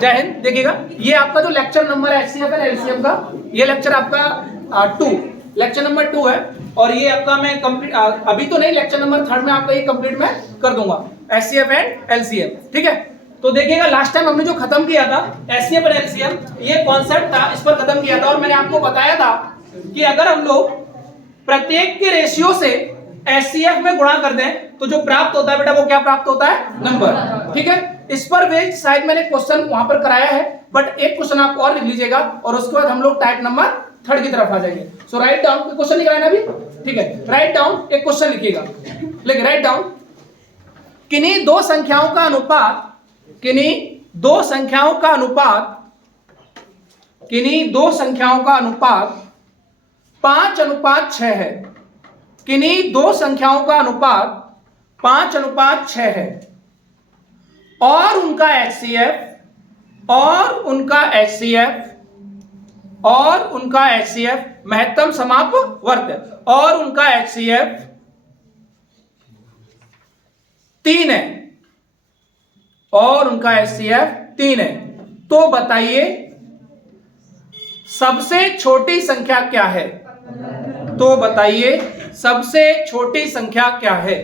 जय हिंद। देखिएगा ये आपका जो लेक्चर नंबर है HCF एंड LCM का, ये लेक्चर आपका 2 लेक्चर नंबर 2 है और ये आपका मैं कंप्लीट अभी तो नहीं, लेक्चर नंबर 3 में आपका ये कंप्लीट मैं कर दूंगा HCF एंड LCM, ठीक है। तो देखिएगा लास्ट टाइम हमने जो खत्म किया था HCF एंड LCM, ये कॉन्सेप्ट था, इस पर खत्म किया था और मैंने आपको बताया था कि अगर हम लोग प्रत्येक के रेशियो से HCF में गुणा कर दें तो जो प्राप्त होता है बेटा वो क्या प्राप्त होता है, नंबर, ठीक है। इस पर बेस्ड शायद मैंने क्वेश्चन वहां पर कराया है, बट एक क्वेश्चन आप और लिख लीजिएगा और उसके बाद हम लोग टाइप नंबर 3 की तरफ आ जाएंगे। सो राइट डाउन, क्वेश्चन लिख रहा है ना अभी, ठीक है, राइट डाउन, एक क्वेश्चन लिखिएगा, लिख राइट डाउन, किन्हीं दो संख्याओं का अनुपात, किन्हीं दो संख्याओं का अनुपात, किन्हीं दो संख्याओं का अनुपात 5:6 है, किन्हीं दो संख्याओं का अनुपात 5:6 है और उनका HCF और उनका HCF और उनका HCF महत्तम समापवर्त है और उनका HCF 3 है और उनका HCF 3 है, तो बताइए सबसे छोटी संख्या क्या है, तो बताइए सबसे छोटी संख्या क्या है।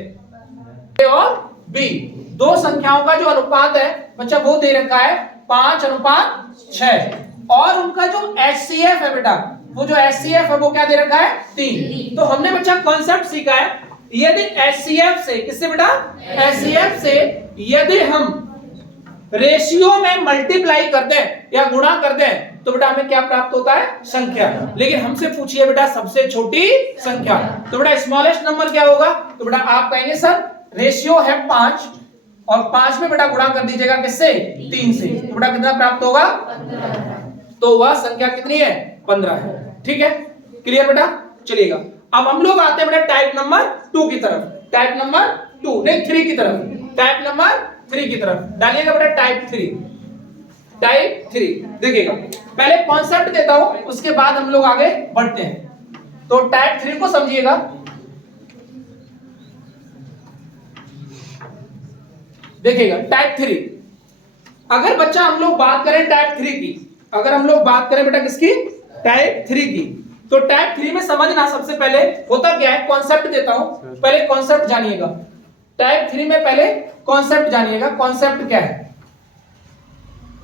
ए और बी दो संख्याओं का जो अनुपात है बच्चा वो दे रखा है 5:6 और उनका जो HCF है बेटा, वो जो HCF है वो क्या दे रखा है, 3। तो हमने बच्चा कॉन्सेप्ट सीखा है, यदि HCF से, किससे बेटा, HCF से यदि हम रेशियो में मल्टीप्लाई करते हैं या गुणा करते हैं तो बेटा हमें क्या प्राप्त होता है, संख्या। लेकिन हमसे पूछिए बेटा सबसे छोटी संख्या, तो बेटा स्मॉलेस्ट नंबर क्या होगा, तो बेटा आप कहेंगे सर रेशियो है 5 और 5 में बेटा गुणा कर दीजिएगा किससे, 3 से, तो बेटा कितना प्राप्त होगा, तो वह संख्या कितनी है, 15 है, ठीक है, क्लियर बेटा। चलिएगा अब हम लोग आते हैं बेटा टाइप नंबर 2 की तरफ, टाइप नंबर 2 नहीं 3 की तरफ, टाइप नंबर 3 की तरफ डालिएगा बेटा टाइप 3, टाइप 3। देखिएगा पहले कॉन्सेप्ट देता हूं उसके बाद हम लोग आगे बढ़ते हैं। तो टाइप 3 को समझिएगा, देखिएगा टाइप 3, अगर बच्चा हम लोग बात करें टाइप 3 की, अगर हम लोग बात करें बेटा किसकी, टाइप 3 की, तो टाइप 3 में समझना सबसे पहले होता क्या है, कॉन्सेप्ट देता हूं, पहले कॉन्सेप्ट जानिएगा। टाइप 3 में पहले कॉन्सेप्ट जानिएगा, कॉन्सेप्ट क्या है।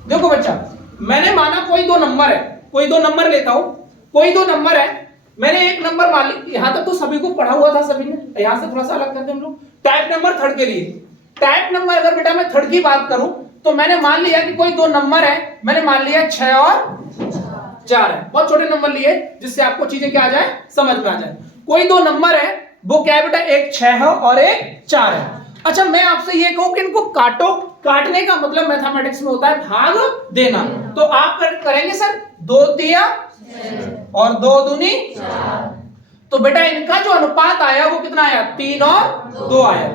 देखो बच्चा मैंने माना कोई दो नंबर है, कोई दो नंबर लेता हूं, कोई दो नंबर है, मैंने एक नंबर मान लिया, यहां तक तो सभी को पढ़ा हुआ था सभी ने, यहां से थोड़ा सा अलग करते हैं हम लोग टाइप नंबर 3 के लिए। टाइप नंबर अगर बेटा मैं 3 की बात करूं तो मैंने मान लिया कि कोई दो नंबर है, मैंने मान लिया 6 और 4 है, बहुत छोटे नंबर लिए जिससे आपको चीजें क्या आ जाए, समझ में आ जाए। कोई दो नंबर है वो क्या है बेटा, एक 6 है और एक 4 है। अच्छा मैं आपसे ये कहूं कि इनको काटो, काटने का मतलब मैथमेटिक्स में होता है भाग देना, तो आप करेंगे सर 2 तिया और 2 दूनी 4, तो बेटा इनका जो अनुपात आया वो कितना आया, 3 और 2 आया,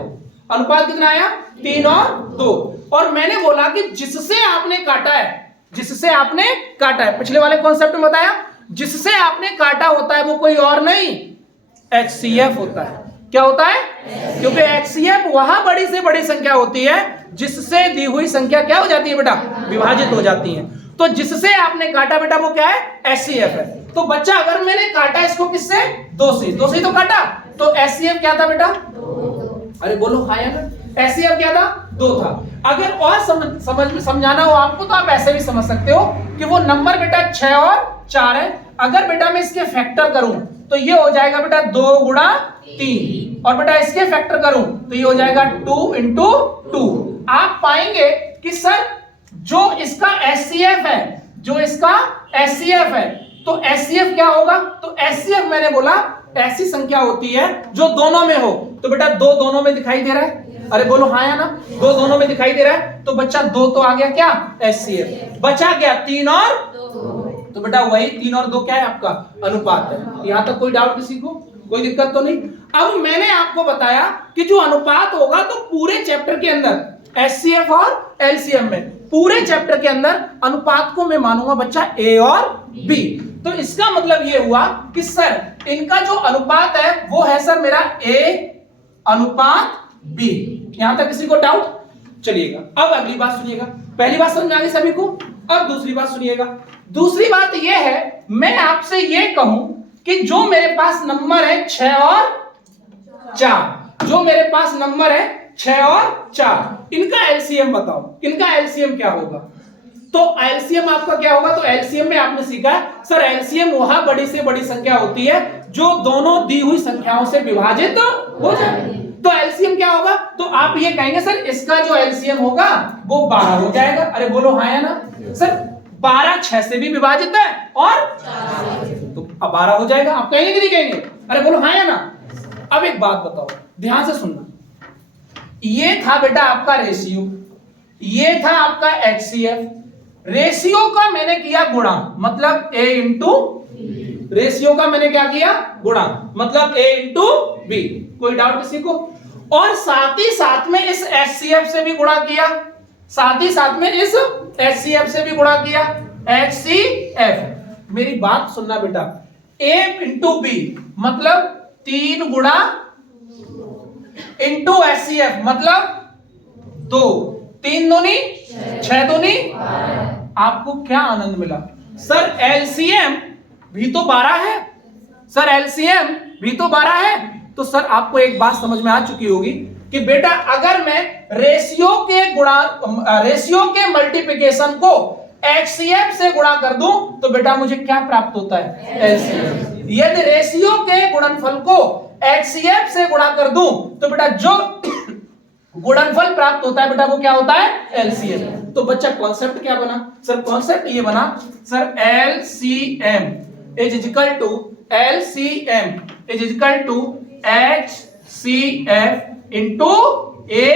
अनुपात कितना आया, 3 और 2। और मैंने बोला कि जिससे आपने काटा है, जिससे आपने काटा है, पिछले वाले कॉन्सेप्ट में बताया जिससे आपने काटा होता है वो कोई और नहीं HCF होता है। क्या होता है, क्योंकि HCF वहां बड़ी से बड़ी संख्या होती है जिससे दी हुई संख्या क्या हो जाती है बेटा, विभाजित हो जाती है। तो जिससे आपने काटा बेटा वो क्या है, HCF है। तो बच्चा अगर मैंने काटा इसको किससे, 2 से, 2 से तो काटा, तो HCF क्या था बेटा, अरे बोलो हाँ या ना, HCF क्या था, 2 था। अगर और समझाना हो आपको तो आप ऐसे भी समझ सकते हो कि वो नंबर बेटा 6 और 4 है। अगर बेटा मैं इसके फैक्टर करूं तो ये हो जाएगा बेटा 2 गुणा 3 और बेटा इसके फैक्टर करूं तो ये हो जाएगा 2 इंटू 2। आप पाएंगे कि सर जो इसका HCF है, जो इसका HCF है, तो HCF क्या होगा, तो HCF मैंने बोला ऐसी संख्या होती है जो दोनों में हो, तो बेटा 2 दोनों में दिखाई दे रहा है, अरे बोलो हाँ या ना, 2 दोनों में दिखाई दे रहा है, तो बच्चा 2 तो आ गया क्या, HCF, बचा गया 3 और 2, तो बेटा वही 3 और 2 क्या है आपका अनुपात है। यहां तक कोई डाउट किसी को, कोई दिक्कत तो नहीं। अब मैंने आपको बताया कि जो अनुपात होगा तो पूरे चैप्टर के अंदर HCF और LCM में पूरे चैप्टर के अंदर अनुपात को मैं मानूंगा बच्चा A और B। तो इसका मतलब ये हुआ कि सर इनका जो अनुपात है वो है सर मेरा A अनुपात B। यहां तक किसी को डाउट, चलिएगा अब अगली बात सुनिएगा। पहली बात समझ में आ गई सभी को। अब दूसरी बात सुनिएगा। दूसरी बात यह है, मैं आपसे यह कहूं कि जो मेरे पास नंबर है 6 और 4, जो मेरे पास नंबर है 6 और 4, इनका एलसीएम बताओ, इनका एलसीएम क्या होगा? तो एलसीएम आपका क्या होगा? तो एलसीएम में आपने सीखा सर एलसीएम वह बड़ी से बड़ी संख्या होती है जो दोनों दी हुई संख्याओं से विभाजित हो जाए। तो एलसीएम क्या होगा? तो आप ये कहेंगे सर इसका जो एलसीएम होगा वो 12 हो जाएगा। अरे बोलो हाँ या ना? सर 12 6 से भी विभाजित है और तो अब 12 हो जाएगा। आप कहेंगे कि नहीं कहेंगे? अरे बोलो हाँ या ना? अब एक बात बताओ, ध्यान से सुनना। ये था बेटा आपका रेशियो, ये था आपका एचसीएफ। रेशियो का मैंने किया गुणा, मतलब a इंटू, रेशियो का मैंने क्या किया? गुणा, मतलब a इंटू बी। कोई डाउट किसी को? और साथ ही साथ में इस एचसीएफ से भी गुणा किया, साथ ही साथ में इस एचसीएफ से भी गुणा किया। एचसीएफ, मेरी बात सुनना बेटा, a इंटू बी मतलब 3 गुणा इंटू एचसीएफ मतलब 2, 3 दूनी 6 दूनी। आपको क्या आनंद मिला? सर एलसीएम भी तो 12 है, सर एलसीएम भी तो 12 है। तो सर आपको एक बात समझ में आ चुकी होगी कि बेटा अगर मैं रेशियो के मल्टीप्लिकेशन को एचसीएफ से गुणा कर दूं तो बेटा मुझे क्या प्राप्त होता है? एलसीएम। यदि रेशियो के गुणनफल को एचसीएफ से गुणा कर दूं तो बेटा जो गुणनफल प्राप्त होता है बेटा वो क्या होता है? एलसीएम। तो बच्चा कॉन्सेप्ट क्या बना? सर कॉन्सेप्ट ये बना sir LCM is equal to HCF into A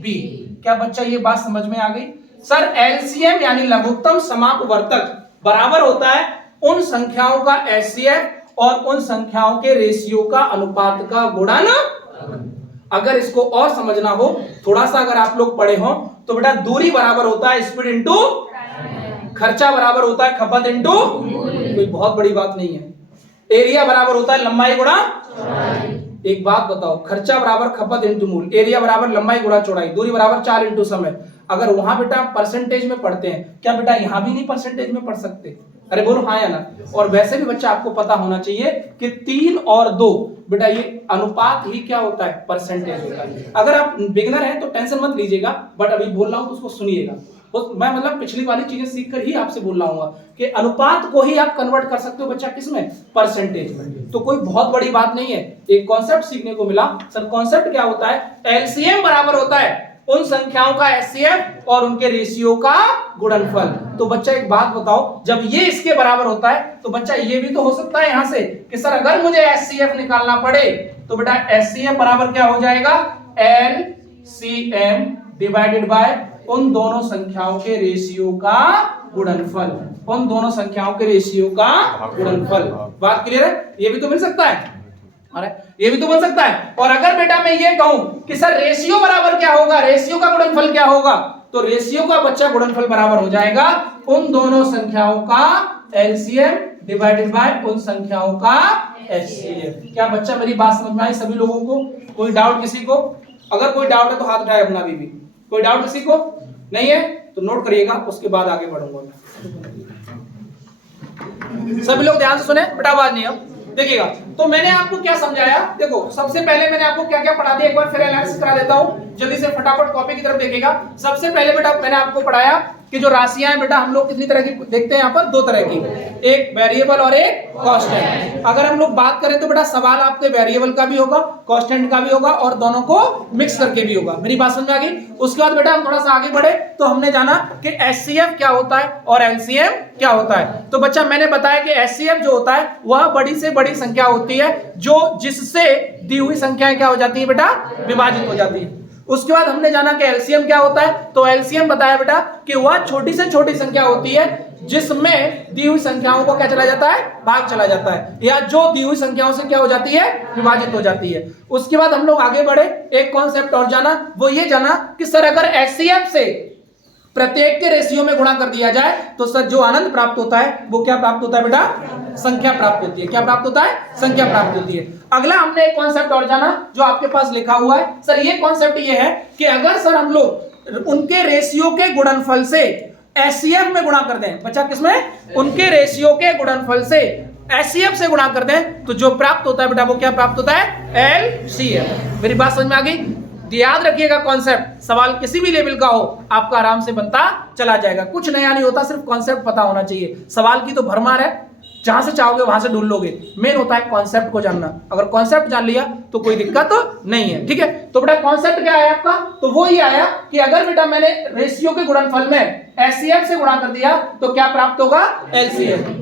B. क्या बच्चा ये बात समझ में आ गई? सर एलसीएम यानी लघुत्तम समापवर्तक बराबर होता है उन संख्याओं का एचसीएफ और उन संख्याओं के रेशियो का अनुपात का गुणन। अगर इसको और समझना हो थोड़ा सा, अगर आप लोग पढ़े हो तो बेटा दूरी बराबर होता है स्पीड इंटू खर्चा बराबर होता है खपत इंटू, कोई बहुत बड़ी बात नहीं है। एरिया बराबर होता है लंबाई गुणा। एक बात बताओ, खर्चा बराबर खपत इंटू मूल, एरिया बराबर लंबाई गुणा चौड़ाई, दूरी बराबर 4 इंटू समय। अगर वहां बेटा परसेंटेज में पढ़ते हैं, क्या बेटा यहां भी नहीं परसेंटेज में पढ़ सकते? अरे बोलो हाँ या ना? और वैसे भी बच्चा आपको पता होना चाहिए कि 3 और 2 बेटा ये अनुपात ही क्या होता है? परसेंटेज होता है। अगर आप बिगिनर हैं तो टेंशन मत लीजिएगा, बट अभी बोल रहा हूं तो उसको सुनिएगा। मैं मतलब पिछली वाली चीजें सीखकर ही आपसे बोल रहा हूँ कि अनुपात को ही आप कन्वर्ट कर सकते हो बच्चा किसमें? परसेंटेज में। तो कोई बहुत बड़ी बात नहीं है, एक कॉन्सेप्ट सीखने को मिला। सर कॉन्सेप्ट क्या होता है? एलसीएम बराबर होता है उन संख्याओं का एचसीएफ और उनके रेशियो का गुणनफल। तो बच्चा एक बात बताओ, जब ये इसके बराबर होता है तो बच्चा ये भी तो हो सकता है यहां से कि सर अगर मुझे एचसीएफ निकालना पड़े तो बेटा एचसीएफ बराबर क्या हो जाएगा? एलसीएम डिवाइडेड बाय उन दोनों संख्याओं के रेशियो का गुणनफल, उन दोनों संख्याओं के रेशियो का गुणनफल। बात क्लियर है? ये भी तो मिल सकता है, अरे ये भी तो बन सकता है। और अगर बेटा मैं ये कहूं कि सर रेशियो बराबर क्या होगा? रेशियो का गुणनफल क्या होगा? तो रेशियो का बच्चा गुणनफल बराबर हो जाएगा उन दोनों संख्याओं का एलसीएम डिवाइडेड बाय उन संख्याओं का एचसीएफ। क्या बच्चा मेरी बात समझ में आई सभी लोगों को? कोई डाउट किसी को? अगर कोई डाउट है तो हाथ उठाए अपना भी। कोई डाउट किसी को नहीं है तो नोट करिएगा, उसके बाद आगे बढ़ूंगा। सभी लोग ध्यान से सुने बेटा, आवाज नहीं है देखिएगा। तो मैंने आपको क्या समझाया? देखो सबसे पहले मैंने आपको क्या क्या पढ़ा दिया, एक बार फिर एनालिसिस करा देता हूं, जल्दी से फटाफट कॉपी की तरफ देखिएगा। सबसे पहले बेटा मैंने आपको पढ़ाया कि जो राशियां हैं बेटा हम लोग कितनी तरह की देखते हैं यहाँ पर? 2 तरह की, एक वेरिएबल और एक कांस्टेंट। अगर हम लोग बात करें तो बेटा सवाल आपके वेरिएबल का भी होगा, कांस्टेंट का भी होगा और दोनों को मिक्स करके भी होगा। मेरी बात समझ में आ गई? उसके बाद बेटा हम थोड़ा सा आगे बढ़े तो हमने जाना कि एचसीएफ क्या होता है और एलसीएम क्या होता है। तो बच्चा मैंने बताया कि एचसीएफ जो होता है वह बड़ी से बड़ी संख्या होती है जो जिससे दी हुई संख्याएं क्या हो जाती है बेटा? विभाजित हो जाती है। उसके बाद हमने जाना कि एलसीएम क्या होता है। तो एलसीएम बताया बेटा कि वह छोटी से छोटी संख्या होती है जिसमें दी हुई संख्याओं को क्या चला जाता है? भाग चला जाता है, या जो दी हुई संख्याओं से क्या हो जाती है? विभाजित हो जाती है। उसके बाद हम लोग आगे बढ़े, एक कॉन्सेप्ट और जाना, वो ये जाना कि सर अगर एचसीएफ से प्रत्येक के रेशियो में गुणा कर दिया जाए तो सर जो आनंद प्राप्त होता है वो क्या प्राप्त होता है बेटा? संख्या प्राप्त होती है। क्या प्राप्त होता है? संख्या प्राप्त होती है। अगला हमने एक कॉन्सेप्ट और जाना जो आपके पास लिखा हुआ है। सर ये कॉन्सेप्ट ये है कि अगर सर हम लोग उनके रेशियो के गुणनफल से एचसीएफ में गुणा कर दें, बच्चा किसमें, उनके रेशियो के गुणनफल से एचसीएफ से गुणा कर दें, तो जो प्राप्त होता है बेटा वो क्या प्राप्त होता है, एलसीएफ। मेरी बात समझ में आ गई? याद रखिएगा कॉन्सेप्ट, सवाल किसी भी लेवल का हो आपका आराम से बनता चला जाएगा, कुछ नया नहीं होता, सिर्फ कॉन्सेप्ट पता होना चाहिए। सवाल की तो भरमार है, जहां से चाहोगे वहां से ढूंढ लोगे, मेन होता है कॉन्सेप्ट को जानना। अगर कॉन्सेप्ट जान लिया तो कोई दिक्कत तो नहीं है, ठीक है। तो बेटा कॉन्सेप्ट क्या आया आपका, तो वो ही आया कि अगर बेटा मैंने रेशियो के गुणनफल में एचसीएफ से गुणा कर दिया तो क्या प्राप्त होगा, एलसीएफ।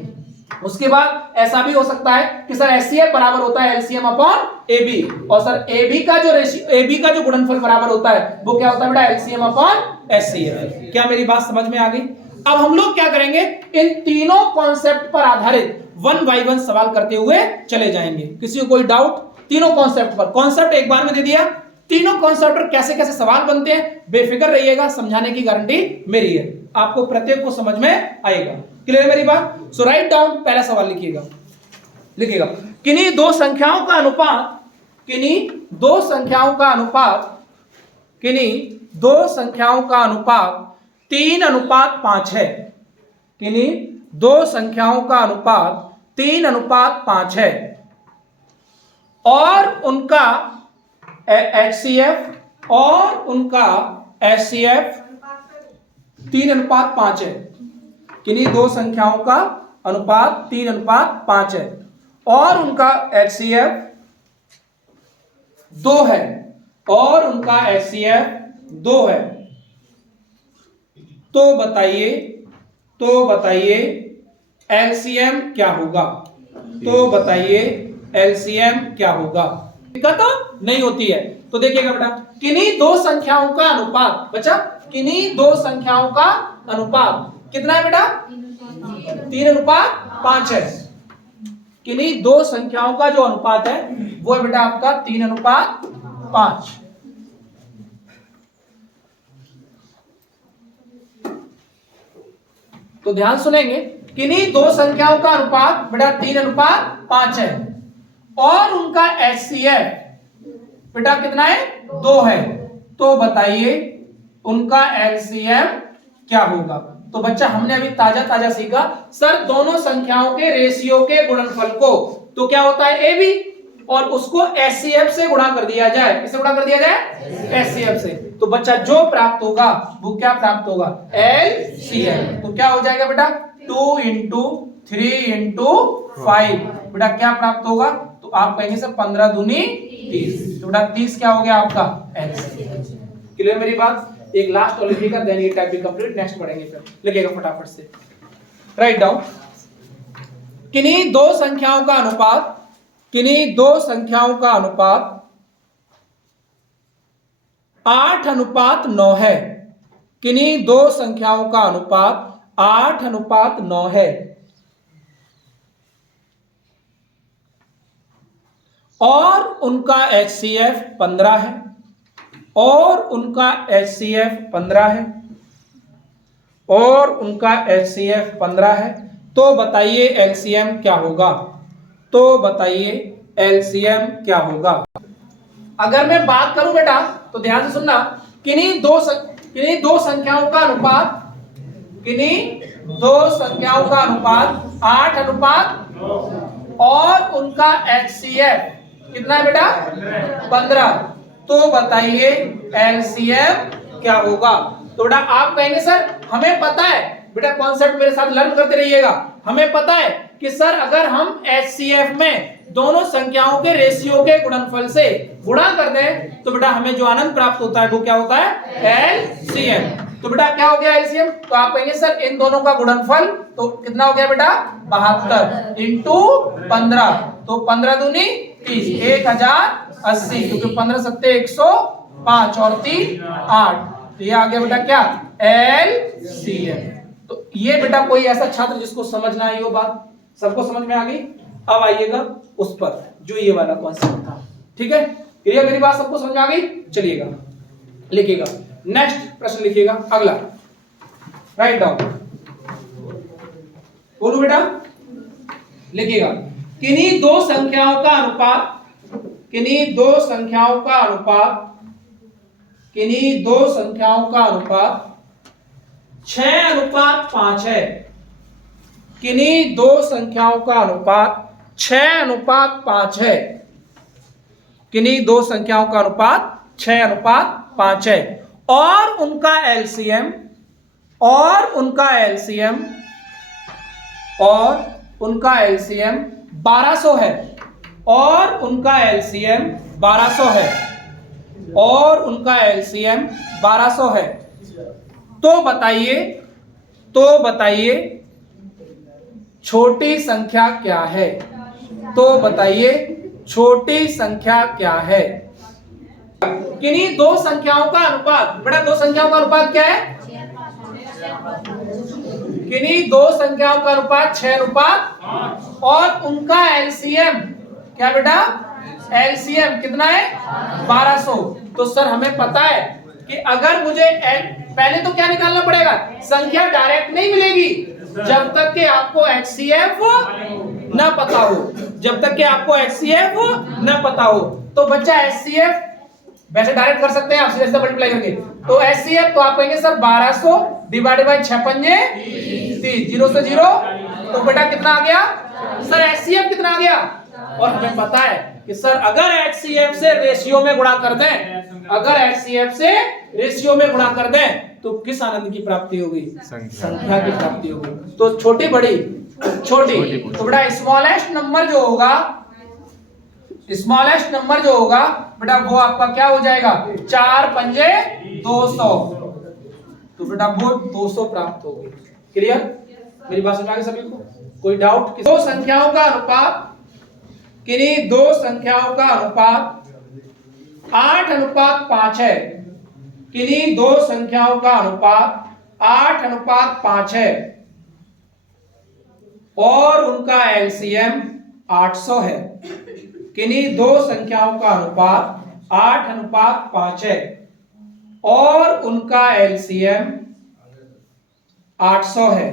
उसके बाद ऐसा भी हो सकता है कि सर एचसीएफ बराबर होता है एलसीएम अपॉन एबी, और सर एबी का जो रेशियो, एबी का जो गुणनफल बराबर होता है वो क्या होता है बेटा, एलसीएम अपॉन एचसीएफ। क्या मेरी बात समझ में आ गई? अब हम लोग क्या करेंगे, इन तीनों कॉन्सेप्ट पर आधारित 1 बाय 1 सवाल करते हुए चले जाएंगे। किसी को कोई डाउट? तीनों कॉन्सेप्ट पर, कॉन्सेप्ट एक बार में दे दिया, तीनों कॉन्सेप्ट पर कैसे कैसे सवाल बनते हैं बेफिक्र रहिएगा, समझाने की गारंटी मेरी है, आपको प्रत्येक को समझ में आएगा। क्लियर मेरी बात? सो राइट डाउन, पहला सवाल लिखिएगा, लिखिएगा किन्हीं दो संख्याओं का अनुपात, किन्हीं दो संख्याओं का अनुपात, किन्हीं दो संख्याओं का अनुपात 3:5 है, किन्हीं दो संख्याओं का अनुपात 3:5 है, और उनका एचसीएफ, और उनका एचसीएफ 3:5 है, किन्हीं दो संख्याओं का अनुपात 3:5 है, और उनका एचसीएफ 2 है, और उनका एचसीएफ 2 है, तो बताइए, तो बताइए एलसीएम क्या होगा, तो बताइए एलसीएम क्या होगा। दिक्कत नहीं होती है। तो देखिएगा बेटा, किन्हीं दो संख्याओं का अनुपात, बच्चा किन्हीं दो संख्याओं का अनुपात कितना है बेटा, 3:5 है। किन्हीं दो संख्याओं का जो अनुपात है वो है बेटा आपका 3:5। तो ध्यान सुनेंगे, किन्हीं दो संख्याओं का अनुपात बेटा 3:5 है, और उनका एचसीएफ बेटा कितना है, 2 है, तो बताइए उनका एलसीएम क्या होगा। तो बच्चा हमने अभी ताजा ताजा सीखा, सर दोनों संख्याओं के रेशियो के गुणनफल को, तो क्या होता है एबी, और उसको एचसीएफ से गुणा कर दिया जाए, किससे गुणा कर दिया जाए, एचसीएफ से, तो बच्चा जो प्राप्त होगा वो क्या प्राप्त होगा, एलसीएम। तो क्या हो जाएगा बेटा, 2 × 3 × 5 बेटा क्या प्राप्त होगा, तो आप कहेंगे सर 15 दूनी 30, तो बेटा 30 क्या हो गया आपका एलसीएम। क्लियर मेरी बात? एक लास्ट और लिखिएगा, देन ये टाइप भी कंप्लीट, नेक्स्ट पढ़ेंगे फिर, लिखिएगा फटाफट से, राइट डाउन। किन्हीं दो संख्याओं का अनुपात, किन्हीं दो संख्याओं का अनुपात 8:9 है, किन्हीं दो संख्याओं का अनुपात 8:9 है, और उनका एचसीएफ 15 है, और उनका एचसीएफ 15 है, और उनका एचसीएफ 15 है, तो बताइए एलसीएम क्या होगा, तो बताइए एलसीएम क्या होगा। अगर मैं बात करूं बेटा तो ध्यान से सुनना, किन्हीं दो संख्याओं का अनुपात, किन्हीं दो संख्याओं का अनुपात 8:9 और उनका एचसीएफ कितना है बेटा 15, तो बताइए एलसीएम क्या होगा। तो बेटा आप कहेंगे सर हमें पता है, बेटा कॉन्सेप्ट मेरे साथ लर्न करते रहिएगा, हमें पता है कि सर अगर हम एचसीएफ में दोनों संख्याओं के रेशियो के गुणनफल से गुणा कर दें तो बेटा हमें जो आनंद प्राप्त होता है वो क्या होता है, एलसीएम। तो बेटा क्या हो गया एलसीएम, तो आप कहेंगे सर इन दोनों का गुणनफल तो कितना हो गया बेटा 72 × 15, तो 15 दूनी 30, 1080, क्योंकि 15 सत्ते 105 और 3 8, तो ये आ गया बेटा क्या एलसीएम। तो ये बेटा कोई ऐसा छात्र जिसको समझ ना आई हो बात, सबको समझ में आ गई। अब आइएगा उस पर जो ये वाला कॉन्सेप्ट था, ठीक है, क्लियर मेरी बात सबको समझ में आ गई। चलिएगा लिखिएगा, नेक्स्ट प्रश्न लिखिएगा अगला, राइट डाउन, बोलो बेटा, लिखिएगा किन्हीं दो संख्याओं का अनुपात, किन्हीं दो संख्याओं का अनुपात किन्हीं दो संख्याओं का अनुपात 6:5 है। किन्हीं दो संख्याओं का अनुपात 6:5 है। किन्हीं दो संख्याओं का अनुपात 6:5 है और उनका एलसीएम 1200 है। और उनका एलसीएम 1200 है। तो बताइए छोटी संख्या क्या है? छोटी संख्या क्या है? किन्हीं दो संख्याओं का अनुपात, बेटा दो संख्याओं का अनुपात क्या है? किन्हीं दो संख्याओं का अनुपात 6:5 और उनका एलसीएम क्या बेटा? एलसीएम कितना है? 1200। तो सर हमें पता है कि अगर मुझे पहले तो क्या निकालना पड़ेगा? संख्या डायरेक्ट नहीं मिलेगी जब तक कि आपको एचसीएफ न पता हो। तो बच्चा एचसीएफ वैसे डायरेक्ट कर सकते हैं आप, सीधे मल्टीप्लाई करके। तो एचसीएफ तो आप कहेंगे सर 1200 डिवाइडेड बाय 6 पंजे 30, 0 से 0। तो बेटा कितना आ गया सर? एचसीएफ कितना आ गया? और हमें पता है कि सर अगर एचसीएफ से रेशियो में गुणा कर दें, तो किस आनंद की प्राप्ति होगी? संख्या की प्राप्ति होगी। तो छोटी बड़ी छोटी, तो बेटा स्मॉलेस्ट नंबर जो होगा बेटा वो आपका क्या हो जाएगा? 4 पंजे 200। तो बेटा वो 200 प्राप्त होगी। क्लियर? मेरी बात समझ आ गई सभी को? कोई डाउट? दो संख्याओं का अनुपात, किन्हीं दो संख्याओं का अनुपात 8:5 है। किन्हीं दो संख्याओं का अनुपात 8:5 है और उनका एलसीएम 800 है। किन्हीं दो संख्याओं का अनुपात 8:5 है और उनका एलसीएम 800 है।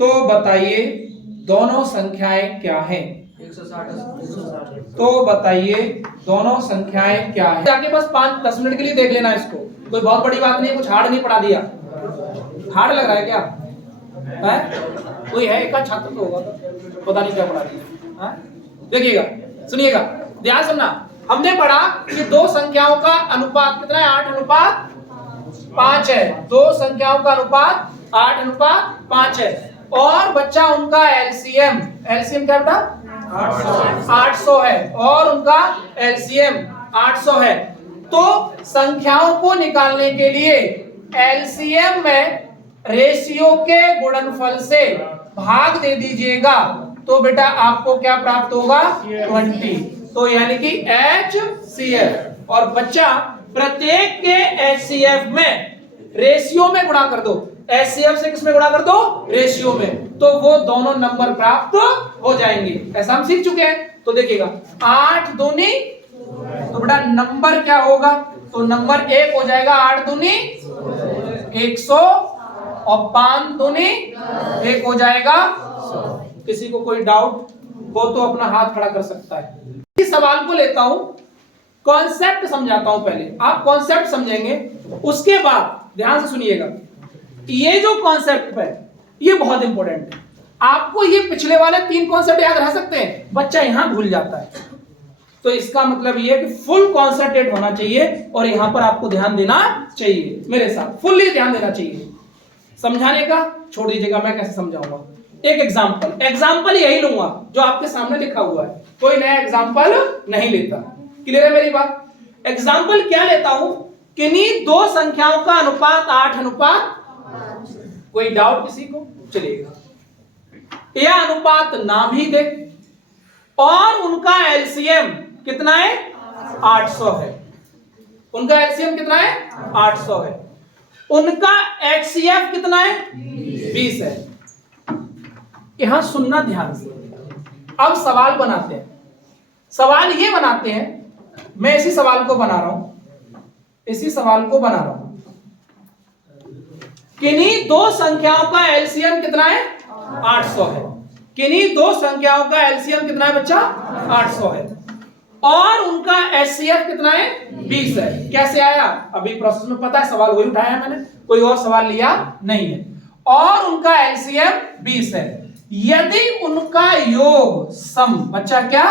तो बताइए दोनों संख्याएं क्या हैं? 160। तो बताइए दोनों संख्याएं क्या हैं? जाके बस 5-10 मिनट के लिए देख लेना इसको, कोई बहुत बड़ी बात नहीं है। कुछ हार्ड नहीं पढ़ा दिया। हार्ड लग रहा है क्या? है? कोई है एक छात्र तो होगा, पता नहीं क्या पढ़ा दिया। देखिएगा, सुनिएगा, ध्यान सुनना। हमने पढ़ा कि दो संख्याओं का अनुपात कितना है? 8:5 है। दो संख्याओं का अनुपात 8:5 है और बच्चा उनका एलसीएम क्या बेटा? 800 है और उनका एलसीएम 800 है। तो संख्याओं को निकालने के लिए एलसीएम में रेशियो के गुणनफल से भाग दे दीजिएगा, तो बेटा आपको क्या प्राप्त होगा? 20। तो यानी कि एचसीएफ। और बच्चा प्रत्येक के एचसीएफ में रेशियो में गुणा कर दो। एचसीएफ से किसमें गुणा कर दो? रेशियो में। तो वो दोनों नंबर प्राप्त हो जाएंगे। ऐसा हम सीख चुके हैं। तो देखिएगा 8 दूनी, तो बेटा नंबर क्या होगा? तो नंबर 1 हो जाएगा 8 दूनी 100 और 5 दूनी 1 हो जाएगा। किसी को कोई डाउट हो तो अपना हाथ खड़ा कर सकता है। इस सवाल को लेता हूं, कॉन्सेप्ट समझाता हूं। पहले आप कॉन्सेप्ट समझेंगे, उसके बाद ध्यान से सुनिएगा। ये जो कॉन्सेप्ट है ये बहुत इंपॉर्टेंट है। आपको ये पिछले वाले 3 कॉन्सेप्ट याद रह सकते हैं, बच्चा यहां भूल जाता है। तो इसका मतलब ये है कि फुल कॉन्सेंट्रेट होना चाहिए और यहां पर आपको ध्यान देना चाहिए। मेरे साथ फुल्ली ध्यान देना चाहिए। समझाने का छोड़ दीजिएगा, मैं कैसे समझाऊंगा। एक एग्जाम्पल यही लूंगा जो आपके सामने लिखा हुआ है, कोई नया एग्जाम्पल नहीं लेता। क्लियर है मेरी बात? एग्जाम्पल क्या लेता हूं? किन्हीं दो संख्याओं का अनुपात 8:5। कोई डाउट किसी को? चलिएगा, यह अनुपात ना भी दे और उनका एलसीएम कितना है? 800 है। उनका एलसीएम कितना है? 800 है। उनका एचसीएफ कितना है? 20 है। यहां सुनना ध्यान से। अब सवाल बनाते हैं। सवाल ये बनाते हैं, मैं इसी सवाल को बना रहा हूं। किन्हीं दो संख्याओं का एलसीएम कितना है? 800 है। किन्हीं दो संख्याओं का एलसीएम कितना है बच्चा? 800 है। और उनका HCF कितना है 20 है। कैसे आया अभी प्रोसेस में पता है, सवाल वही उठाया है मैंने, कोई और सवाल लिया नहीं है। और उनका LCM 20 है, यदि उनका योग सम, बच्चा क्या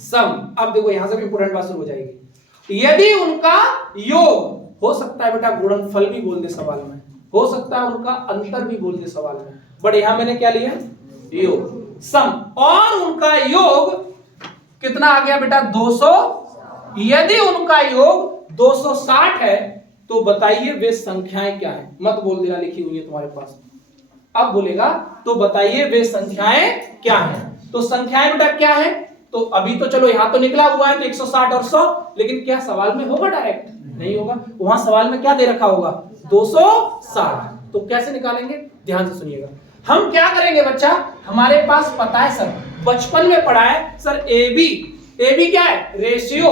सम। अब देखो यहां से भी इंपोर्टेंट बात शुरू हो जाएगी। यदि उनका योग, हो सकता है बेटा गुणनफल भी बोल दे सवाल में, हो सकता है उनका अंतर भी बोल दे सवाल में, बट यहां मैंने क्या लिया योग सम, और उनका योग कितना आ गया बेटा 200। यदि उनका योग 260 है तो बताइए वे संख्याएं क्या है। मत बोल देना लिखी हुई है तुम्हारे पास, अब बोलेगा तो बताइए वे संख्याएं क्या है। तो संख्याएं बेटा क्या है, तो अभी तो चलो यहां तो निकला हुआ है तो 160 और 100, लेकिन क्या सवाल में होगा डायरेक्ट, नहीं होगा। वहां सवाल में क्या दे रखा होगा 260, तो कैसे निकालेंगे ध्यान से सुनिएगा। हम क्या करेंगे बच्चा, हमारे पास पता है सर, बचपन में पढ़ा है सर AB क्या है रेशियो,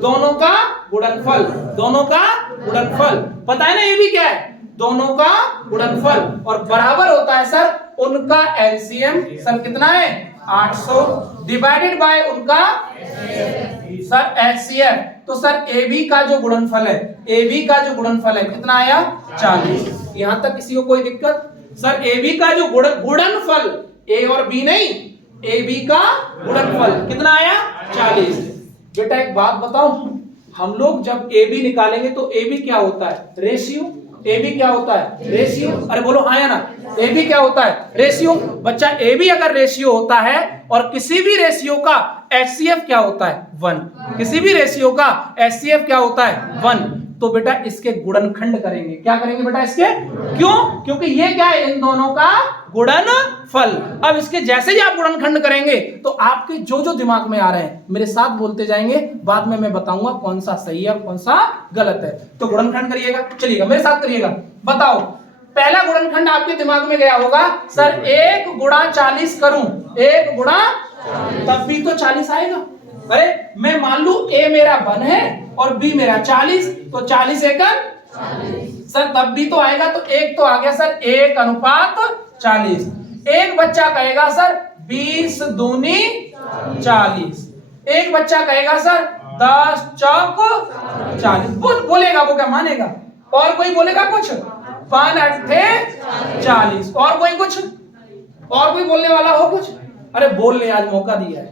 दोनों का गुणनफल, दोनों का गुणनफल, पता है ना AB क्या है दोनों का गुणनफल, और बराबर होता है सर उनका LCM सर कितना है 800 डिवाइडेड बाय उनका सर HCF। तो सर AB का जो गुणनफल है, AB का जो गुणनफल है कितना आया 40। यहां तक किसी को कोई दिक्कत। सर AB का जो गुणनफल, A और B नहीं, AB का गुणनफल कितना आया 40। बेटा एक बात बताऊं, हम लोग जब AB निकालेंगे तो AB क्या होता है रेशियो, AB क्या होता है रेशियो, अरे बोलो हाँ या ना, AB क्या होता है रेशियो। बच्चा AB अगर रेशियो होता है और किसी भी रेशियो का HCF क्या होता है 1, किसी भी रेशियो का HCF क्या होता है 1, तो बेटा इसके गुणनखंड करेंगे। क्या करेंगे बेटा इसके, क्यों, क्योंकि ये क्या है इन दोनों का गुणनफल। अब इसके जैसे ही आप गुणनखंड करेंगे तो आपके जो जो दिमाग में आ रहे हैं मेरे साथ बोलते जाएंगे, बाद में मैं बताऊंगा कौन सा सही है कौन सा गलत है। तो गुणनखंड करिएगा, चलिएगा मेरे साथ करिएगा। बताओ पहला गुणनखंड आपके दिमाग में गया होगा सर 1 गुणा 40 करूं, 1 गुणा, तब भी तो 40 आएगा। अरे मैं मान लू A मेरा 1 है और B मेरा 40, तो 40 एकम 40 सर, तब भी तो आएगा। तो एक तो आ गया सर 1:40। एक बच्चा कहेगा सर 20 दूनी 40, एक बच्चा कहेगा सर 10 चौक 40। बोलेगा वो क्या मानेगा, और कोई बोलेगा कुछ 5 8 40, और कोई कुछ, और कोई बोलने वाला हो कुछ, अरे बोल ले, आज मौका दिया है,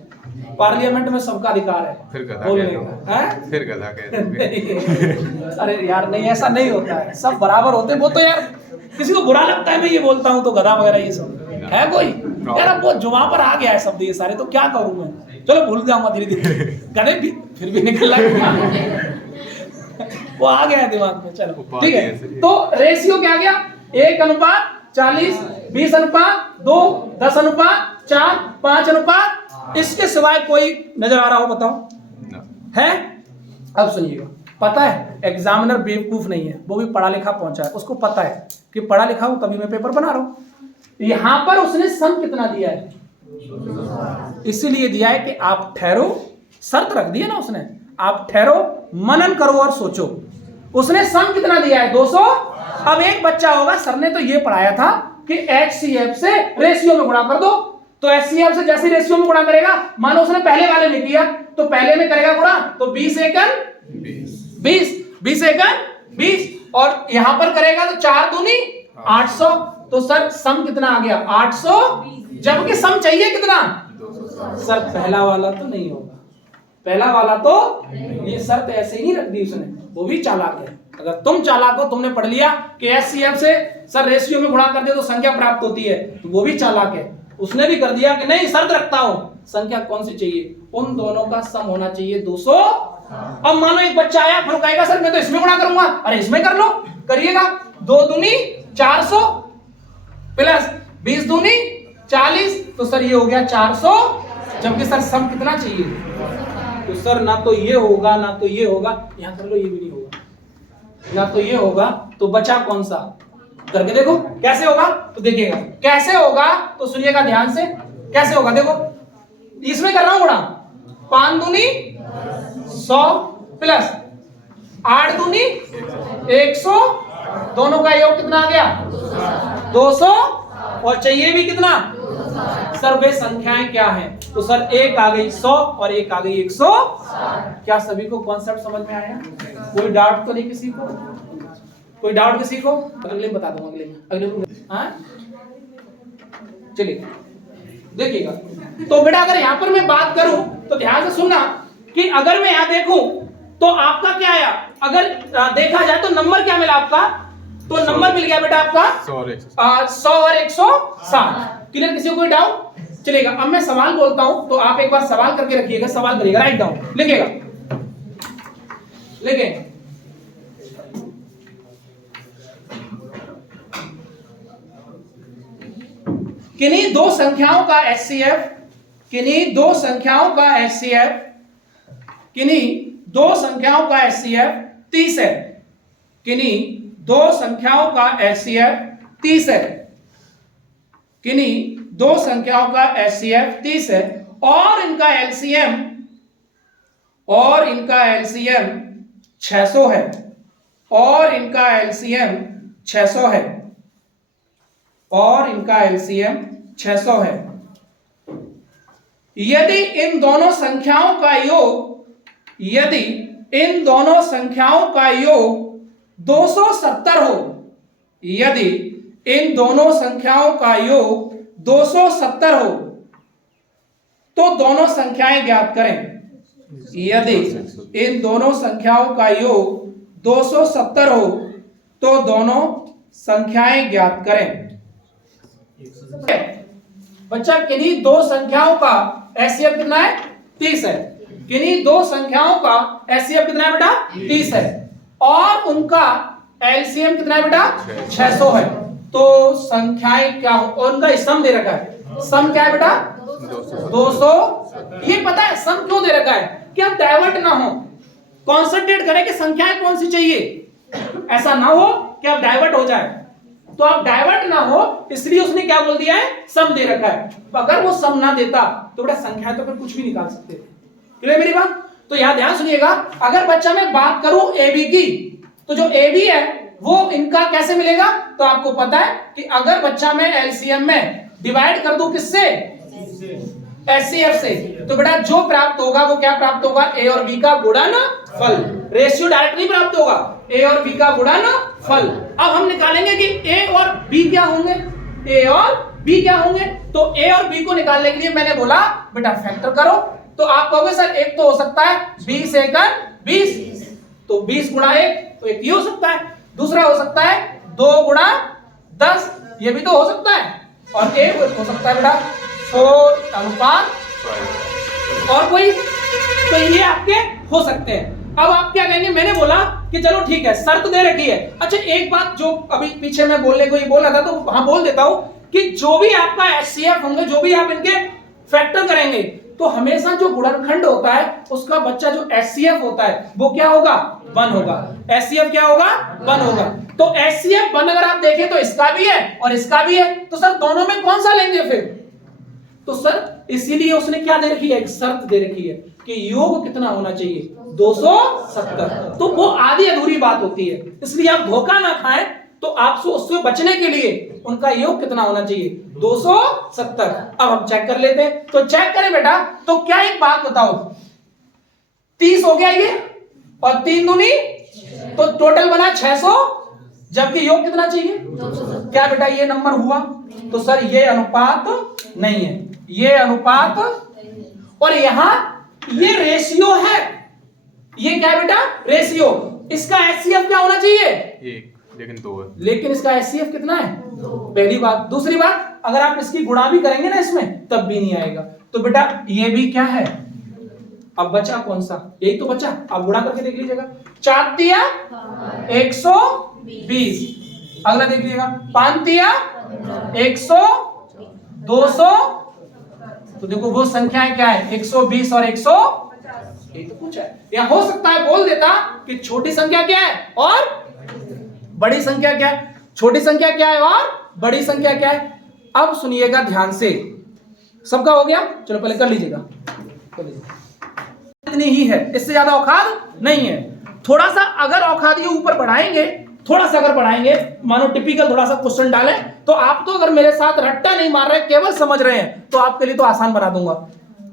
पार्लियामेंट में सबका अधिकार है बोलने का, हैं? फिर गधा कह अरे यार नहीं, ऐसा नहीं होता है, सब बराबर होते हैं। वो तो यार किसी को बुरा लगता है मैं ये बोलता हूँ तो गधा वगैरह ये सब है कोई, यार अब वो जुबान पर आ गया है शब्द ये सारे, तो क्या करूँ मैं, चलो भूल जाऊंगा धीरे धीरे, गधे भी फिर भी निकल रहा है वो आ गया है दिमाग में, चलो ठीक है। तो रेशियो क्या आ गया 1:40, 20:2, 10:4, 5:, इसके सिवाय कोई नजर आ रहा हो बताओ है। अब सुनिएगा, पता है एग्जामिनर बेवकूफ नहीं है, वो भी पढ़ा लिखा पहुंचा है, उसको पता है कि पढ़ा लिखा हूं तभी मैं पेपर बना रहा हूं। यहां पर उसने सम कितना दिया है, इसीलिए दिया है कि आप ठहरो, शर्त रख दी है ना उसने, आप ठहरो मनन करो और सोचो। उसने सम कितना दिया है 200। अब एक बच्चा होगा, सर ने तो ये पढ़ाया था कि HCF से रेशियो में गुणा कर दो, तो HCF से जैसे रेशियो में गुणा करेगा, मानो उसने पहले वाले में किया तो पहले में करेगा गुणा, तो 20 एकम 20, 20 एकम 20, और यहां पर करेगा तो 4 दूनी 800। तो सर सम कितना आ गया 800, जबकि सम चाहिए कितना सर, पहला वाला तो नहीं होगा, पहला वाला तो ये शर्त ऐसे ही रख दी उसने, वो भी चालाक है। अगर तुम चालाक हो, तुमने पढ़ लिया कि HCF से सर रेशियो में गुणा कर दे तो संख्या प्राप्त होती है, तो वो भी चालाक है, उसने भी कर दिया कि नहीं शर्त रखता हूं, संख्या कौन सी चाहिए, उन दोनों का सम होना चाहिए 200। अब मानो एक बच्चा आया फिर कहेगा सर मैं तो इसमें गुणा करूंगा, अरे इसमें कर लो, करिएगा 2 दूनी 400 प्लस 20 दूनी 40, तो सर ये हो गया 400, जबकि सर सम कितना चाहिए, तो सर ना तो ये होगा ना तो ये होगा, यहां कर लो ये भी नहीं होगा, ना तो ये होगा, तो बचा कौन सा, करके देखो कैसे होगा, तो देखिएगा कैसे होगा, तो सुनिएगा ध्यान से कैसे होगा। देखो इसमें कर रहा हूं गुणा, 5 दूनी 100 प्लस 8 दूनी 100, दोनों का योग कितना आ गया 200, और चाहिए भी कितना सर वे संख्याएं क्या हैं? तो सर एक आ गई 100 और एक आ गई 100। क्या सभी को कॉन्सेप्ट समझ में आया? कोई डाउट तो नहीं किसी को? कोई डाउट किसी को? अगले में बता दूंगा, अगले हाँ चलिए देखिएगा। तो बेटा अगर यहां पर मैं बात करूं तो ध्यान से सुनना कि अगर मैं यहां देखूं तो आपका क्या आया? अगर देखा जाए तो नंबर क्या मिला आपका? तो नंबर मिल गया बेटा आपका 100 और 160। क्लियर? किसी को कोई डाउट? चलेगा। अब मैं सवाल बोलता हूं तो आप एक बार सवाल करके रखिएगा, सवाल करिएगा, राइट डाउन लिखिएगा। लिखें किन्हीं दो संख्याओं का HCF, किन्हीं दो संख्याओं का HCF, किन्हीं दो संख्याओं का HCF 30 है। किन्हीं दो संख्याओं का HCF 30 है। किन्हीं दो संख्याओं का HCF 30 है और इनका LCM 600 है। और इनका LCM 600 है। और इनका LCM 600 है। यदि इन दोनों संख्याओं का योग, यदि इन दोनों संख्याओं का योग 270 हो, यदि इन दोनों संख्याओं का योग 270 हो तो दोनों संख्याएं ज्ञात करें। यदि इन दोनों संख्याओं का योग 270 हो तो दोनों संख्याएं ज्ञात करें। बच्चा किन्हीं दो संख्याओं का HCF कितना है? 30 है। किन्हीं दो संख्याओं का HCF कितना है बेटा? 30 है और उनका LCM कितना है बेटा? 600 है। तो संख्याएं क्या हो? और उनका सम दे रखा है। सम क्या है बेटा? 200। ये पता है सम क्यों दे रखा है? कि आप डाइवर्ट ना हो, कॉन्सेंट्रेट करें कि संख्याएं कौन सी चाहिए। ऐसा ना हो कि आप डाइवर्ट हो जाए। तो आप डाइवर्ट ना हो इसलिए उसने क्या बोल दिया है? सम दे रखा है। अगर वो सम ना देता तो बेटा संख्या तो फिर कुछ भी निकाल सकते थे। क्लियर मेरी बात? तो यहां ध्यान सुनिएगा। अगर बच्चा मैं बात करूं AB की तो जो AB है वो इनका कैसे मिलेगा? तो आपको पता है कि अगर बच्चा मैं LCM में डिवाइड कर दूं किससे? HCF से, तो बेटा जो प्राप्त होगा वो क्या प्राप्त होगा? A और B का गुणनफल। रेशियो डायरेक्ट नहीं प्राप्त होगा, A और B का गुणनफल। अब हम निकालेंगे कि A और B क्या होंगे। A और B क्या होंगे? तो A और B को निकालने के लिए मैंने बोला बेटा फैक्टर करो। तो आप कहोगे सर एक तो हो सकता है 20 एकड़ 20, तो 20 गुणा 1 तो एक ये हो सकता है। दूसरा हो सकता है 2 गुणा 10, ये भी तो हो सकता है। और एक हो सकता है बेटा 4 अनुपात और कोई, तो ये आपके हो सकते हैं। अब आप क्या कहेंगे? मैंने बोला कि चलो ठीक है शर्त दे रखी है। अच्छा एक बात जो अभी पीछे मैं बोलने को ये बोल रहा था तो वहां बोल देता हूं कि जो भी आपका HCF होंगे, जो भी आप इनके फैक्टर करेंगे तो हमेशा जो गुणनखंड होता है उसका बच्चा जो HCF होता है वो क्या होगा? 1 होगा। HCF क्या होगा? 1 होगा। तो HCF 1 अगर आप देखें तो इसका भी है और इसका भी है, तो सर दोनों में कौन सा लेंगे फिर? तो सर इसीलिए उसने क्या दे रखी है? एक शर्त दे रखी है कि योग कितना होना चाहिए? 270। तो वो आधी अधूरी बात होती है, इसलिए आप धोखा ना खाएं। तो आपसे उससे बचने के लिए उनका योग कितना होना चाहिए? 270। अब हम चेक कर लेते हैं। तो चेक करें बेटा। तो क्या एक बात बताओ, 30 हो गया ये और 3 दूनी, तो टोटल बना 600, जबकि योग कितना चाहिए? क्या बेटा ये नंबर हुआ? तो सर ये अनुपात नहीं है, ये अनुपात, और यहां ये रेशियो है। ये क्या है बेटा? रेशियो। इसका HCF क्या होना चाहिए? 1, लेकिन 2 है। लेकिन इसका HCF कितना है? 2। पहली बात। दूसरी बात, अगर आप इसकी गुणा भी करेंगे ना इसमें तब भी नहीं आएगा। तो बेटा ये भी क्या है? अब बचा कौन सा? यही तो बचा। आप गुणा करके देख लीजिएगा। 4 तिया 120। अगला देख लीजिएगा 5 तिया 100, 200। तो देखो वो संख्याएं क्या है? 120 और 100। ये तो कुछ है। या हो सकता है बोल देता कि छोटी संख्या क्या है और बड़ी संख्या क्या है। छोटी संख्या क्या है और बड़ी संख्या क्या है। अब सुनिएगा ध्यान से। सबका हो गया? चलो पहले कर लीजिएगा। इतनी ही है, इससे ज्यादा औकात नहीं है। थोड़ा सा अगर औकात ये ऊपर बढ़ाएंगे, थोड़ा सा अगर बढ़ाएंगे, मानो टिपिकल थोड़ा सा क्वेश्चन डालें, तो आप तो अगर मेरे साथ रट्टा नहीं मार रहे, केवल समझ रहे हैं, तो आपके लिए तो आसान बना दूंगा।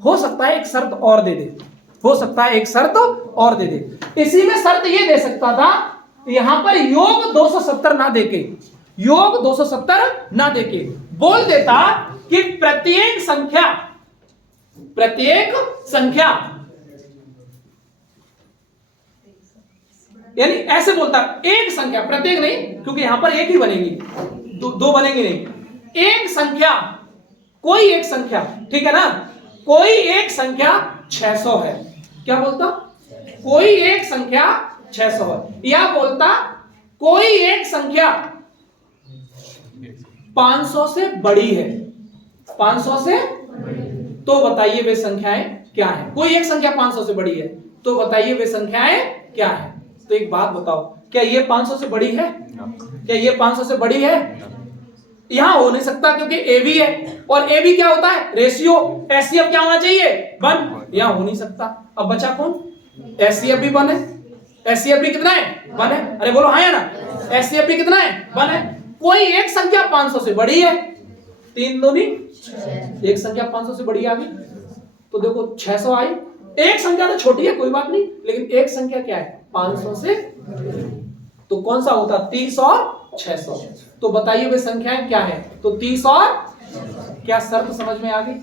हो सकता है एक शर्त और दे दे, हो सकता है एक शर्त और दे दे। इसी में शर्त ये दे सकता था, यहां पर योग 270 ना देके, योग 270 ना देके बोल देता कि प्रत्येक संख्या यानी ऐसे बोलता, एक संख्या, प्रत्येक नहीं, क्योंकि यहां पर एक ही बनेगी, दो बनेंगे नहीं। एक संख्या, कोई एक संख्या, ठीक है ना, कोई एक संख्या 600 है। क्या बोलता? कोई एक संख्या 600 है। या बोलता कोई एक संख्या 500 से बड़ी है, 500 से, तो बताइए वे संख्याएं क्या है। कोई एक संख्या 500 से बड़ी है, तो बताइए वे संख्याएं क्या है। तो एक बात बताओ, क्या ये 500 से बड़ी है? क्या ये 500 से बड़ी है? यहां हो नहीं सकता, क्योंकि ए बी है, और ए बी क्या होता है? रेशियो। एचसीएफ क्या होना चाहिए? 1। यहां हो नहीं सकता। अब बचा कौन? एचसीएफ भी 1 है। एचसीएफ भी कितना है? 1 है। अरे बोलो हाँ या ना? एचसीएफ भी कितना है? 1 है। कोई एक संख्या 500 से बड़ी है, 3 दूनी, एक संख्या 500 से बड़ी आ गई, तो देखो 600 आई। एक संख्या तो छोटी है, कोई बात नहीं, लेकिन एक संख्या क्या है? 500 से, तो कौन सा होता? 30 और 600। तो बताइए वे संख्याएं क्या है? तो 30 और, क्या शर्त समझ में आ गई?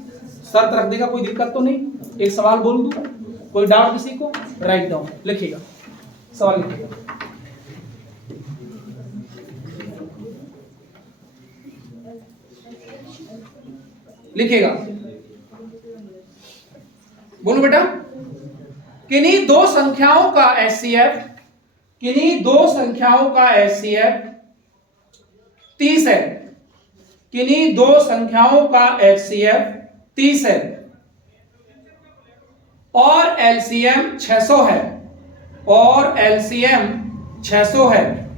शर्त रख देगा, कोई दिक्कत तो नहीं। एक सवाल बोल दूं, कोई डाउट किसी को? राइट डाउन, लिखिएगा, सवाल लिखिएगा। लिखिएगा, बोलो बेटा। किन्हीं दो संख्याओं का एचसीएफ, किन्हीं दो संख्याओं का एचसीएफ 30 है, किन्हीं दो संख्याओं का एचसीएफ 30 है, और एलसीएम 600 है, और एलसीएम 600 है,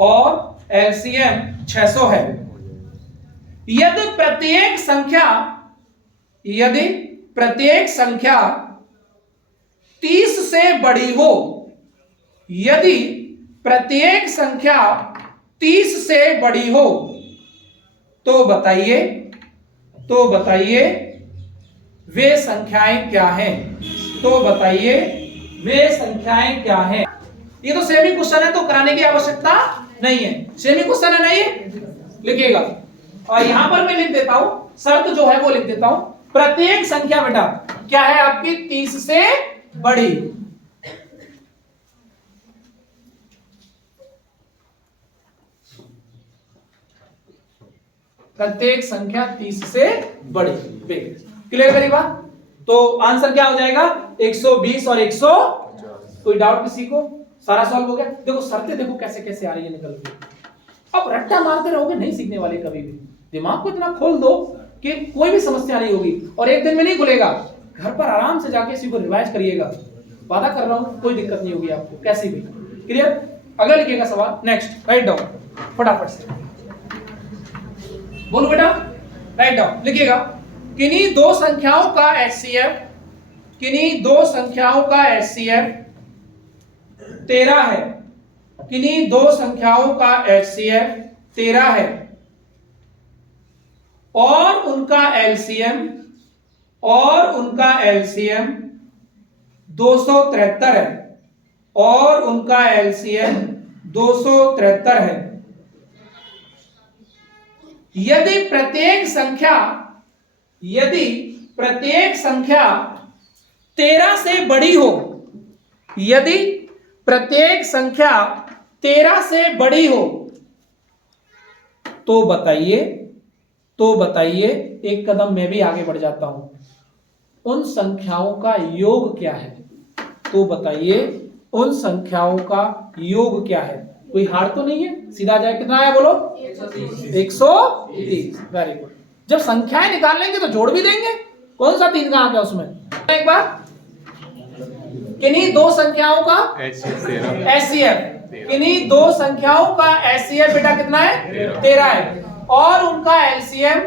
और एलसीएम 600 है। यदि प्रत्येक संख्या 30 से बड़ी हो, यदि प्रत्येक संख्या 30 से बड़ी हो, तो बताइए वे संख्याएं क्या हैं। तो बताइए वे संख्याएं क्या हैं। ये तो सेमी क्वेश्चन है, तो कराने की आवश्यकता नहीं है। सेमी क्वेश्चन है ना ये, लिखिएगा। और यहां पर मैं लिख देता हूं, शर्त जो है वो लिख देता हूं। प्रत्येक संख्या बेटा क्या है आपकी? 30 से बड़ी। प्रत्येक संख्या 30 से बड़ी। क्लियर करी बात? तो आंसर क्या हो जाएगा? 120 और 100। कोई डाउट किसी को? सारा सॉल्व हो गया। देखो शर्तें देखो कैसे कैसे आ रही है निकल के। अब रट्टा मारते रहोगे, नहीं सीखने वाले कभी भी। दिमाग को इतना खोल दो कि कोई भी समस्या नहीं होगी, और एक दिन में नहीं खुलेगा। घर पर आराम से जाके इसी को रिवाइज करिएगा, वादा कर रहा हूं, कोई दिक्कत नहीं होगी आपको कैसी भी। क्लियर? अगला लिखिएगा सवाल, नेक्स्ट, राइट डाउन फटाफट से। बोलो बेटा, राइट डाउन लिखिएगा। किन्हीं दो संख्याओं का एचसीएफ, किन्हीं दो संख्याओं का एचसीएफ 13 है, किन्हीं दो संख्याओं का एचसीएफ 13 है, और उनका एलसीएम 273 है, और उनका एलसीएम 273 है। यदि प्रत्येक संख्या 13 से बड़ी हो, यदि प्रत्येक संख्या 13 से बड़ी हो, तो बताइए, एक कदम मैं भी आगे बढ़ जाता हूं, उन संख्याओं का योग क्या है। तो बताइए उन संख्याओं का योग क्या है। कोई हार तो नहीं है, सीधा जाए। कितना आया बोलो? 130। Very good. जब संख्याएं निकाल लेंगे तो जोड़ भी देंगे। कौन सा 3 कहां गया उसमें? एक बार, किन्हीं दो संख्याओं का एचसीएफ, किन्हीं दो संख्याओं का एचसीएफ बेटा कितना है? 13 है, और उनका एलसीएम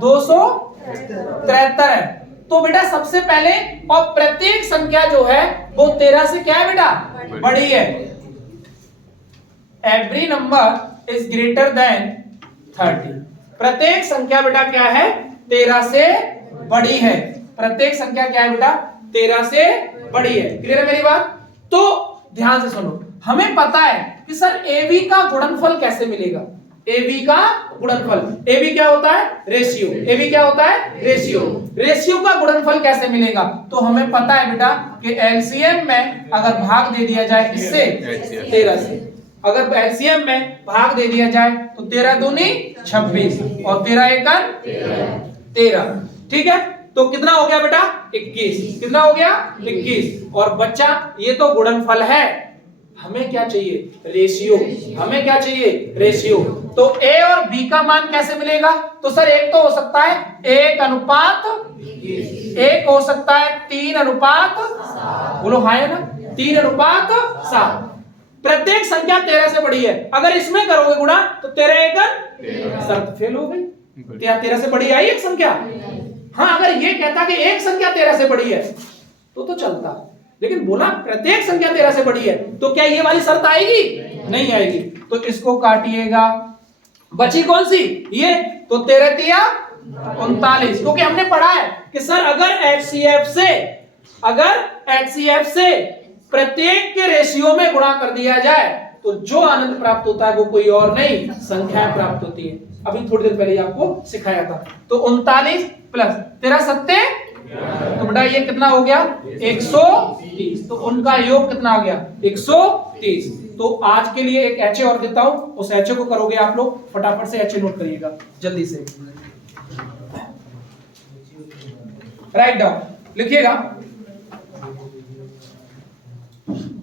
273 है। तो बेटा सबसे पहले, और प्रत्येक संख्या जो है वो 13 से क्या है बेटा? बड़ी है। Every number is greater than 30। प्रत्येक संख्या बेटा क्या है 13 से बड़ी है। प्रत्येक संख्या क्या है बेटा 13 से बड़ी है। क्लियर है मेरी बात? तो ध्यान से सुनो, हमें पता है कि सर एबी का गुणनफल कैसे मिलेगा। एबी का गुणनफल, एबी क्या होता है रेशियो, एबी क्या होता है रेशियो। रेशियो का गुणनफल कैसे मिलेगा? तो हमें पता है बेटा कि एलसीएम में अगर भाग दे दिया जाए इससे 13 से, अगर एलसीएम में भाग दे दिया जाए तो 13 दूनी 26 और 13 एकम 13। ठीक है, तो कितना हो गया बेटा 21। कितना हो गया 21। और बच्चा ये तो गुणनफल है, हमें क्या चाहिए रेशियो। हमें क्या चाहिए रेशियो। तो ए और बी का मान कैसे मिलेगा? तो सर एक तो हो सकता है 1:21, एक हो सकता है 3:7। बोलो हाँ है ना, 3:7। प्रत्येक संख्या 13 से बड़ी है। अगर इसमें करोगे गुणा तो 13 एकम शर्त फेल हो गई। क्या 13 से बड़ी आई एक संख्या? हाँ, अगर ये कहता कि एक संख्या 13 से बड़ी है तो चलता, लेकिन बोला प्रत्येक संख्या 13 से बड़ी है, तो क्या ये वाली शर्त आएगी? नहीं आएगी। तो इसको काटिएगा, बची कौन सी ये? तो 13 तिया 39। क्योंकि हमने पढ़ा है कि सर अगर HCF से प्रत्येक के रेशियो में गुणा कर दिया जाए तो जो आनंद प्राप्त होता है वो कोई और नहीं संख्या प्राप्त होती है। अभी थोड़ी देर पहले आपको सिखाया था। तो 39 प्लस 13 सत्ते, तो बेटा ये कितना हो गया 130। तो उनका योग कितना हो गया 130। तो आज के लिए एक HA और देता हूं, उस HA को करोगे आप लोग, फटाफट से HA नोट करिएगा जल्दी से। राइट डाउन लिखिएगा।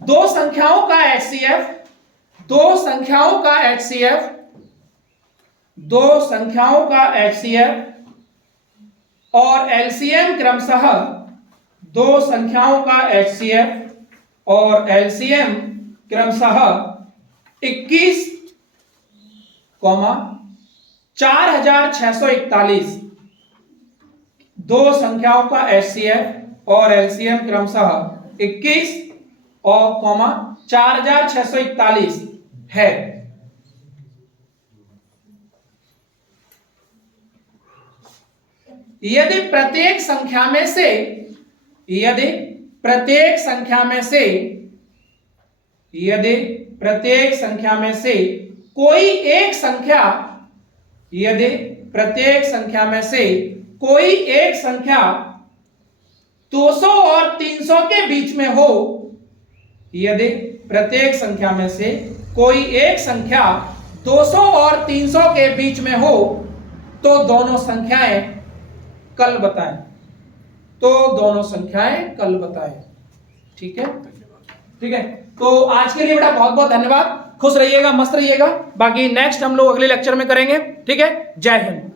दो संख्याओं का HCF, दो संख्याओं का HCF, दो संख्याओं का HCF और LCM क्रमशः, दो संख्याओं का HCF और LCM क्रमशः 21, 4641। दो संख्याओं का HCF और LCM क्रमशः 21 और 4641 है। यदि प्रत्येक संख्या में से, यदि प्रत्येक संख्या में से, यदि प्रत्येक संख्या में से कोई एक संख्या, यदि प्रत्येक संख्या में से कोई एक संख्या 200 और 300 के बीच में हो, यदि प्रत्येक संख्या में से कोई एक संख्या 200 और 300 के बीच में हो तो दोनों संख्याएं कल बताएं, तो दोनों संख्याएं कल बताएं। ठीक है, ठीक है। तो आज के लिए बेटा बहुत बहुत धन्यवाद। खुश रहिएगा, मस्त रहिएगा। बाकी नेक्स्ट हम लोग अगले लेक्चर में करेंगे। ठीक है, जय हिंद।